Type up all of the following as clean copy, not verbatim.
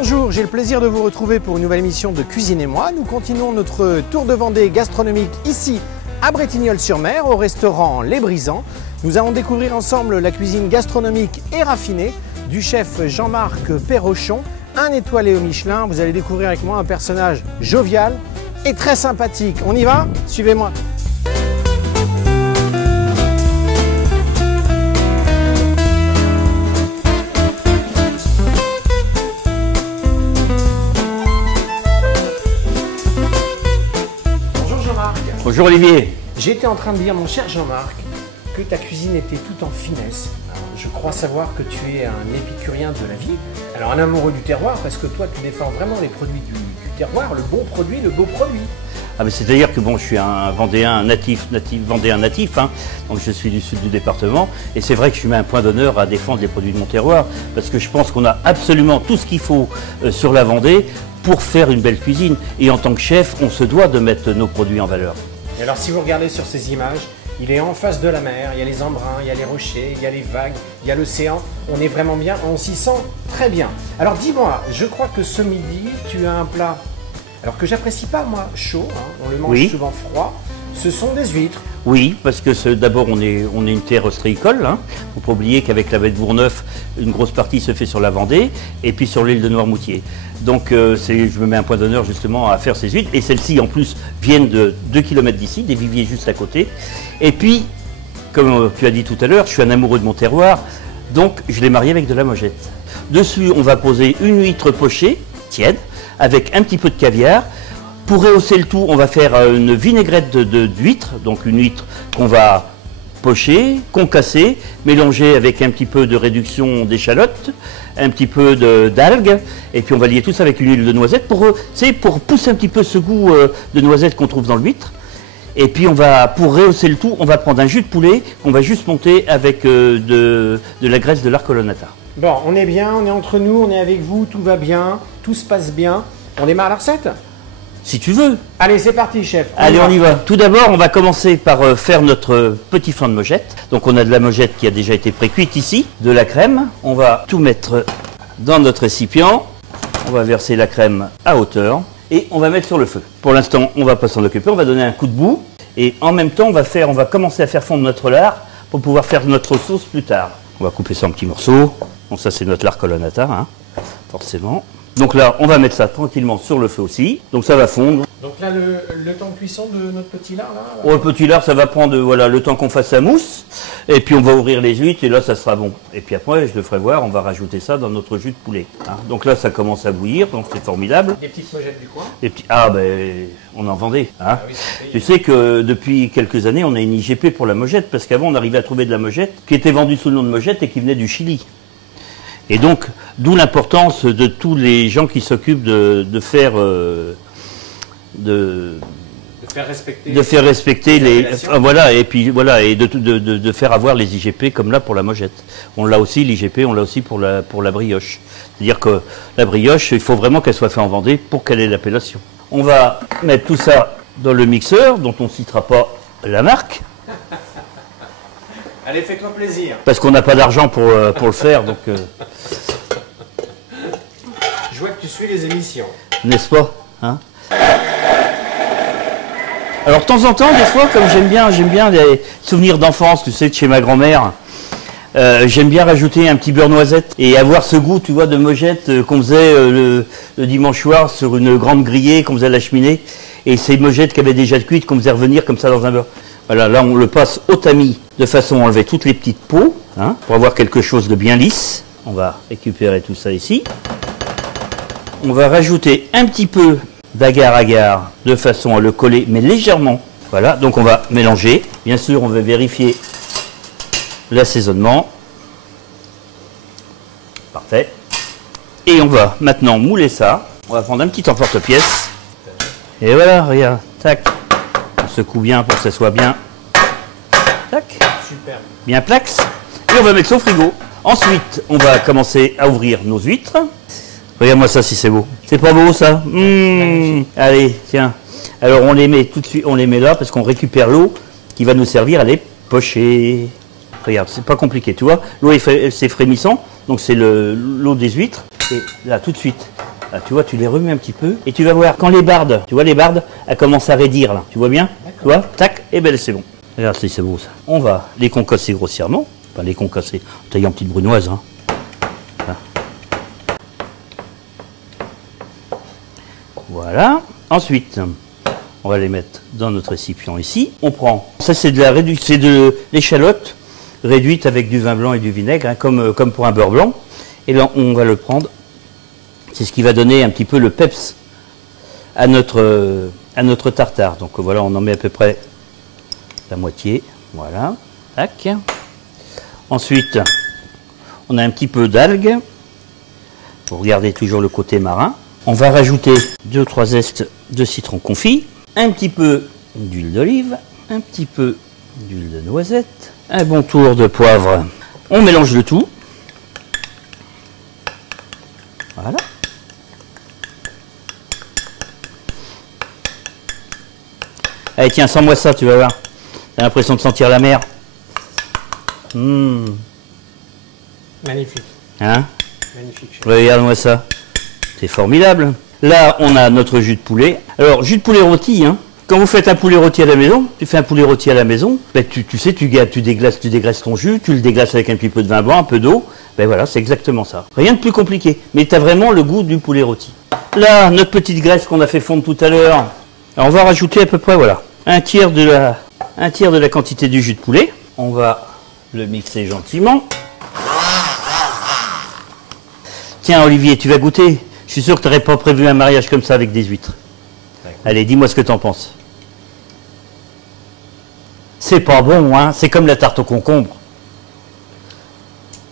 Bonjour, j'ai le plaisir de vous retrouver pour une nouvelle émission de Cuisine et moi. Nous continuons notre tour de Vendée gastronomique ici à Bretignolles-sur-Mer au restaurant Les Brisants. Nous allons découvrir ensemble la cuisine gastronomique et raffinée du chef Jean-Marc Perrochon, un étoilé au Michelin. Vous allez découvrir avec moi un personnage jovial et très sympathique. On y va? Suivez-moi. Bonjour Olivier. J'étais en train de dire, mon cher Jean-Marc, que ta cuisine était tout en finesse. Alors, je crois savoir que tu es un épicurien de la vie, alors un amoureux du terroir, parce que toi tu défends vraiment les produits du terroir, le bon produit, le beau produit. Ah mais c'est-à-dire que bon, je suis un Vendéen natif, hein, donc je suis du sud du département, et c'est vrai que je mets un point d'honneur à défendre les produits de mon terroir, parce que je pense qu'on a absolument tout ce qu'il faut sur la Vendée pour faire une belle cuisine, et en tant que chef, on se doit de mettre nos produits en valeur. Et alors si vous regardez sur ces images, il est en face de la mer, il y a les embruns, il y a les rochers, il y a les vagues, il y a l'océan. On est vraiment bien, on s'y sent très bien. Alors dis-moi, je crois que ce midi, tu as un plat, alors que j'apprécie pas moi, chaud, hein, on le mange souvent froid, ce sont des huîtres. Oui, parce que d'abord on est une terre ostréicole, hein. Faut pas oublier qu'avec la baie de Bourgneuf, une grosse partie se fait sur la Vendée et puis sur l'île de Noirmoutier. Donc je me mets un point d'honneur justement à faire ces huîtres, et celles-ci en plus viennent de 2 km d'ici, des viviers juste à côté. Et puis, comme tu as dit tout à l'heure, je suis un amoureux de mon terroir, donc je l'ai marié avec de la mojette. Dessus, on va poser une huître pochée, tiède, avec un petit peu de caviar. Pour rehausser le tout, on va faire une vinaigrette d'huître, donc une huître qu'on va pocher, concasser, mélanger avec un petit peu de réduction d'échalotes, un petit peu d'algues, et puis on va lier tout ça avec une huile de noisette pour pousser un petit peu ce goût de noisette qu'on trouve dans l'huître. Et puis pour rehausser le tout, on va prendre un jus de poulet qu'on va juste monter avec de la graisse de l'arcolonata. Bon, on est bien, on est entre nous, on est avec vous, tout va bien, tout se passe bien. On démarre la recette ? Si tu veux. Allez, c'est parti, chef. Allez, on y va. Tout d'abord, on va commencer par faire notre petit flan de mojette. Donc, on a de la mojette qui a déjà été pré-cuite ici, de la crème. On va tout mettre dans notre récipient. On va verser la crème à hauteur et on va mettre sur le feu. Pour l'instant, on ne va pas s'en occuper. On va donner un coup de bout et en même temps, on va commencer à faire fondre notre lard pour pouvoir faire notre sauce plus tard. On va couper ça en petits morceaux. Bon, ça, c'est notre lard colonnata, hein, forcément. Donc là, on va mettre ça tranquillement sur le feu aussi. Donc ça va fondre. Donc là, le temps de cuisson de notre petit lard, là Oh, le petit lard, ça va prendre le temps qu'on fasse sa mousse. Et puis on va ouvrir les huîtres et là, ça sera bon. Et puis après, je le ferai voir, on va rajouter ça dans notre jus de poulet. Hein. Donc là, ça commence à bouillir, donc c'est formidable. Des petites mojettes du coin. Ah ben, on en vendait. Hein. Ah oui, tu sais que depuis quelques années, on a une IGP pour la mojette, parce qu'avant, on arrivait à trouver de la mojette qui était vendue sous le nom de mojette et qui venait du Chili. Et donc, d'où l'importance de tous les gens qui s'occupent de faire respecter les voilà, et puis voilà, et de faire avoir les IGP comme là pour la mojette. On l'a aussi l'IGP, on l'a aussi pour la brioche. C'est-à-dire que la brioche, il faut vraiment qu'elle soit faite en Vendée pour qu'elle ait l'appellation. On va mettre tout ça dans le mixeur, dont on ne citera pas la marque. Allez, fais-toi plaisir. Parce qu'on n'a pas d'argent pour le faire, donc... Je vois que tu suis les émissions. N'est-ce pas, hein? Alors, de temps en temps, des fois, comme j'aime bien les souvenirs d'enfance, tu sais, de chez ma grand-mère, j'aime bien rajouter un petit beurre noisette et avoir ce goût, tu vois, de mojette qu'on faisait le dimanche soir sur une grande grillée qu'on faisait à la cheminée. Et ces mojettes qui avaient déjà cuites, qu'on faisait revenir comme ça dans un beurre. Voilà, là on le passe au tamis de façon à enlever toutes les petites peaux, hein, pour avoir quelque chose de bien lisse. On va récupérer tout ça ici. On va rajouter un petit peu d'agar-agar de façon à le coller, mais légèrement. Voilà, donc on va mélanger. Bien sûr, on va vérifier l'assaisonnement. Parfait. Et on va maintenant mouler ça. On va prendre un petit emporte-pièce. Et voilà, regarde, tac. On secoue bien pour que ça soit bien. Tac. Super. Bien plax. Et on va mettre ça au frigo. Ensuite, on va commencer à ouvrir nos huîtres. Regarde-moi ça si c'est beau. C'est pas beau ça? Allez, tiens. Alors on les met tout de suite, on les met là parce qu'on récupère l'eau qui va nous servir à les pocher. Regarde, c'est pas compliqué, tu vois. L'eau c'est frémissant, donc c'est l'eau des huîtres. Et là, tout de suite, Là, tu vois, tu les remues un petit peu et tu vas voir quand les bardes, tu vois les bardes, elles commencent à raidir là. Tu vois bien? Tu vois? Tac, et ben c'est bon. Regarde, c'est beau ça. On va les concasser grossièrement. Enfin, les concasser en taillant en petites brunoises. Hein. Voilà. Ensuite, on va les mettre dans notre récipient ici. On prend, ça c'est de l'échalote réduite avec du vin blanc et du vinaigre, hein, comme pour un beurre blanc. Et là, on va le prendre. C'est ce qui va donner un petit peu le peps à notre tartare. Donc voilà, on en met à peu près la moitié. Voilà. Tac. Ensuite, on a un petit peu d'algues. Pour garder toujours le côté marin. On va rajouter 2 ou 3 zestes de citron confit, un petit peu d'huile d'olive, un petit peu d'huile de noisette, un bon tour de poivre. On mélange le tout. Voilà. Allez, tiens, sens-moi ça, tu vas voir. T'as l'impression de sentir la mer. Magnifique. Hein? Magnifique. Chef. Regarde-moi ça. C'est formidable. Là, on a notre jus de poulet. Alors, jus de poulet rôti, hein. Quand vous faites un poulet rôti à la maison, tu fais un poulet rôti à la maison, ben tu sais, tu dégraisses ton jus, tu le déglaces avec un petit peu de vin blanc, un peu d'eau. Ben voilà, c'est exactement ça. Rien de plus compliqué. Mais tu as vraiment le goût du poulet rôti. Là, notre petite graisse qu'on a fait fondre tout à l'heure, on va rajouter à peu près, voilà, un tiers de la quantité du jus de poulet. On va le mixer gentiment. Tiens, Olivier, tu vas goûter? Je suis sûr que tu n'aurais pas prévu un mariage comme ça avec des huîtres. Allez, dis-moi ce que tu en penses. C'est pas bon, hein? C'est comme la tarte au concombre.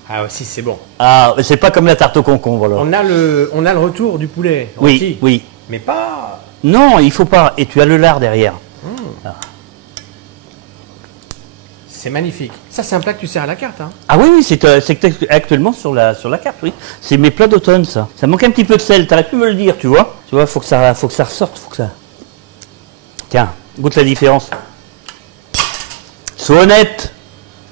Ah aussi, c'est bon. Ah, c'est pas comme la tarte au concombre, alors. On a le retour du poulet Oui, rôti, oui. mais pas... Non, il faut pas. Et tu as le lard derrière. Ah. C'est magnifique. Ça, c'est un plat que tu sers à la carte, hein? Ah oui, oui, c'est actuellement sur la carte, oui. C'est mes plats d'automne, ça. Ça manque un petit peu de sel, t'aurais pu me le dire, tu vois. Tu vois, faut que ça ressorte, faut que ça... Tiens, goûte la différence. Sois honnête.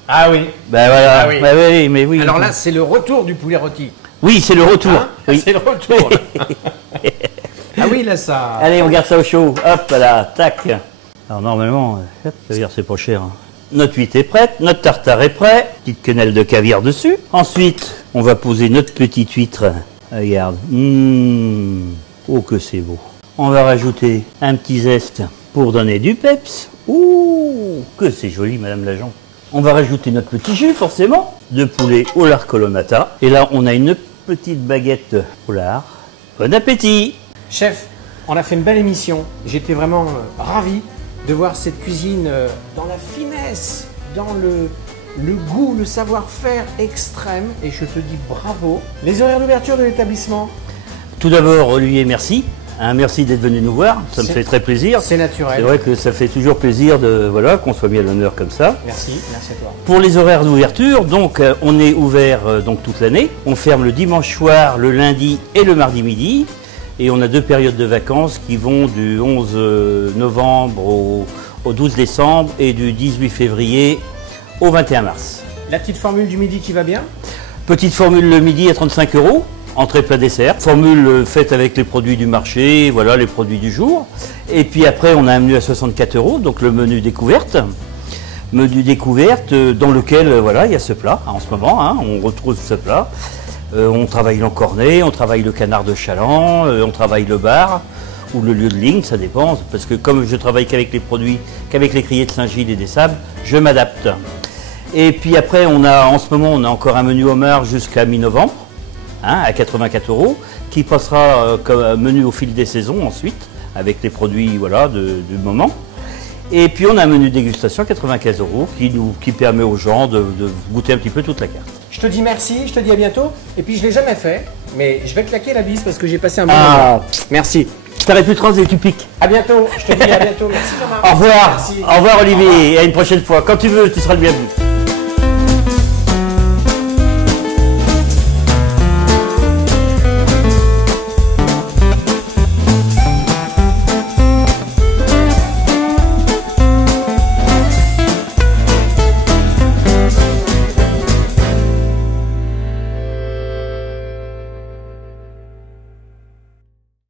Ah oui. Ben voilà. Ah oui. Ben oui, mais oui. Alors là, c'est le retour du poulet rôti. Oui, c'est le retour. Hein? Oui. C'est le retour. Là. Ah oui, là, ça... Allez, on garde ça au chaud. Hop là, tac. Alors normalement, ça veut dire c'est pas cher. Hein. Notre huître est prête, notre tartare est prêt, petite quenelle de caviar dessus. Ensuite, on va poser notre petite huître. Regarde. Oh que c'est beau. On va rajouter un petit zeste pour donner du peps. Ouh, que c'est joli, Madame l'agent. On va rajouter notre petit jus, forcément, de poulet au lard colonnata. Et là, on a une petite baguette au lard. Bon appétit! Chef, on a fait une belle émission. J'étais vraiment ravi de voir cette cuisine dans la finesse, dans le goût, le savoir-faire extrême. Et je te dis bravo. Les horaires d'ouverture de l'établissement? Tout d'abord, Olivier, merci. Merci d'être venu nous voir, ça me fait très plaisir. C'est naturel. C'est vrai que ça fait toujours plaisir qu'on soit mis à l'honneur comme ça. Merci à toi. Pour les horaires d'ouverture, donc on est ouvert donc toute l'année. On ferme le dimanche soir, le lundi et le mardi midi. Et on a 2 périodes de vacances qui vont du 11 novembre au 12 décembre et du 18 février au 21 mars. La petite formule du midi qui va bien? Petite formule le midi à 35 €. Entrée, plat, dessert. Formule faite avec les produits du marché, voilà, les produits du jour. Et puis après, on a un menu à 64 €, donc le menu découverte. Menu découverte dans lequel, voilà, il y a ce plat en ce moment, hein, on retrouve ce plat. On travaille l'encornet, on travaille le canard de Chaland, on travaille le bar ou le lieu de ligne, ça dépend. Parce que comme je travaille qu'avec les produits, qu'avec les criers de Saint-Gilles et des Sables, je m'adapte. Et puis après, en ce moment, on a encore un menu homard jusqu'à mi-novembre. À 84 €, qui passera comme menu au fil des saisons ensuite, avec les produits voilà, du moment. Et puis on a un menu dégustation à 95 € qui permet aux gens de goûter un petit peu toute la carte. Je te dis merci, je te dis à bientôt. Et puis je ne l'ai jamais fait, mais je vais claquer la bise parce que j'ai passé un bon moment. Merci. Je t'arrête plus de transer et tu piques. À bientôt, je te dis à bientôt. Merci Thomas. Au revoir. Merci. Au revoir Olivier, et à une prochaine fois. Quand tu veux, tu seras le bienvenu.